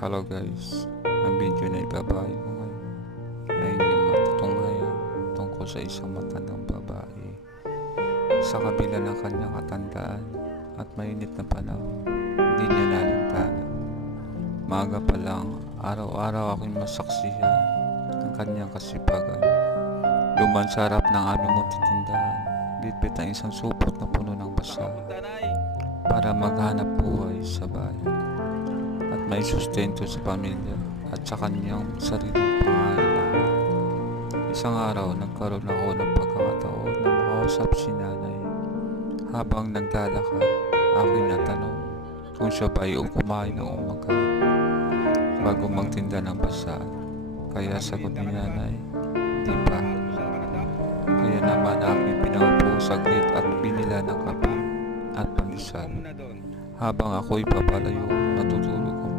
Hello guys, ang video na ibabayo ko ngayon ay yung matutunghayan tungkol sa isang matandang babae. Sa kabila ng kanyang katandaan at mainit na panahon, hindi niya nalintanan. Maaga pa lang, araw-araw ako'y masaksihan ng kanyang kasipagan. Duman sa harap ng aming munting tindahan, bitbit ang isang supot na puno ng basa para maghanap buhay sa bayan at may sustento sa pamilya at sa kanyang sariling pangangailangan. Isang araw, nagkaroon ako ng pagkakataon na makausap si nanay. Habang naglalakad, aking natanong kung siya ba ay kumain ng umaga bago magtinda ng basal. Kaya sagot ni nanay, di pa. Kaya naman aking pinaupo saglit at binila ng kape at pandesal. Habang ako'y papalayo, natutulog